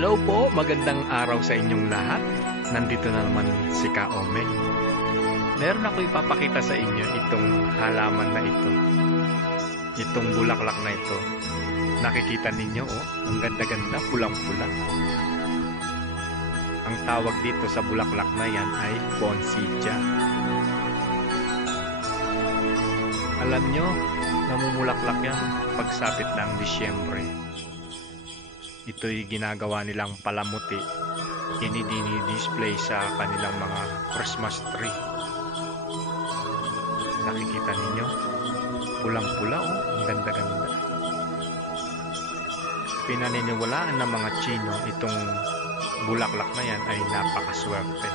Hello po, magandang araw sa inyong lahat. Nandito na naman si Ka Omeng. Meron ako ipapakita sa inyo itong halaman na ito. Itong bulaklak na ito. Nakikita ninyo, oh, ang ganda-ganda, pulang-pula. Ang tawag dito sa bulaklak na yan ay poinsettia. Alam nyo, namumulaklak yan pagsapit ng Disyembre. Ito'y ginagawa nilang palamuti. Dinidisplay sa kanilang mga Christmas tree. Nakikita ninyo? Pulang-pula, oh. Ang ganda-ganda. Pinaniniwalaan ng mga Chino itong bulaklak na yan ay napakaswerte.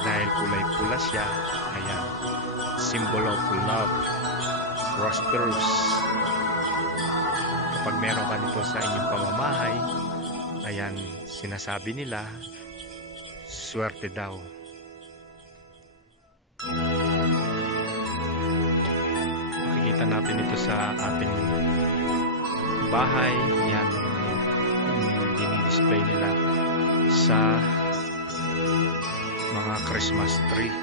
Dahil kulay-pula siya, ayan, symbol of love, prosperous. Kapag meron ka nito sa inyong pamamahay, ayan, sinasabi nila, swerte daw. Makikita natin ito sa ating bahay. Yan, dinidisplay nila sa mga Christmas tree.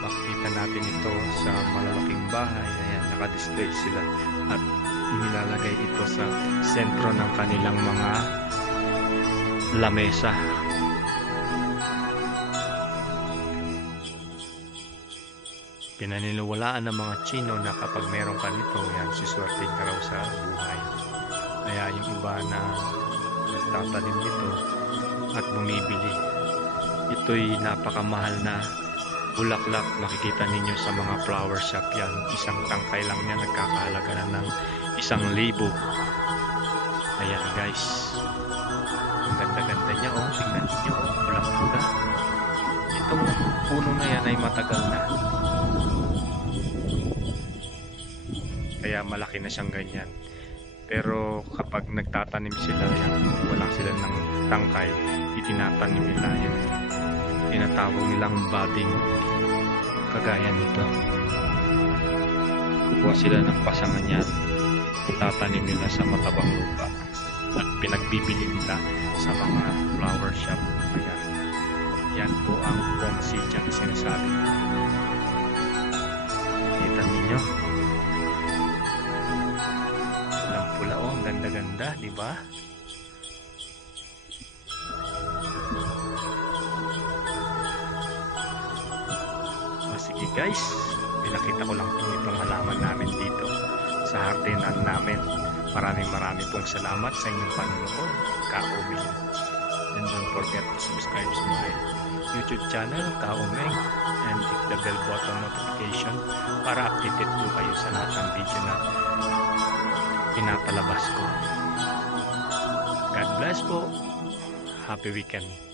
Makikita natin ito sa malalaking bahay. Ayan, nakadisplay sila at inilalagay ito sa sentro ng kanilang mga lamesa. Pinaniniwalaan ng mga Chino na kapag meron ka nito, yan, siswerte ka raw sa buhay. Kaya yung iba na nagtatanim nito at bumibili, ito'y napakamahal na bulaklak. Makikita ninyo sa mga flower shop yan. Isang tangkay lang niya nagkakahalaga na ng 1,000. Ayan guys, ang ganda-ganda niya, oh. Tingnan niyo, oh, pulang-pula. Itong puno na yan ay matagal na, kaya malaki na siyang ganyan. Pero kapag nagtatanim sila, yan, wala sila ng tangkay, itinatanim nila yung tinatawag nilang budding, kagaya nito. Kukuha sila ng pasangan yan, itatanim nila sa matabang lupa at pinagbibili nila sa mga flower shop. Ayan, yan po ang poinsettia na sinasabi nila. Kita ninyo, pulang-pula, oh, ang ganda-ganda, di ba? Sige guys, pinakita ko lang po itong halaman namin dito sa hardinan namin. Maraming pong salamat sa inyong panonood, Ka Omeng. And don't forget to subscribe to my YouTube channel, Ka Omeng, and hit the bell button notification para updated po kayo sa lahat ng video na pinapalabas ko. God bless po. Happy weekend.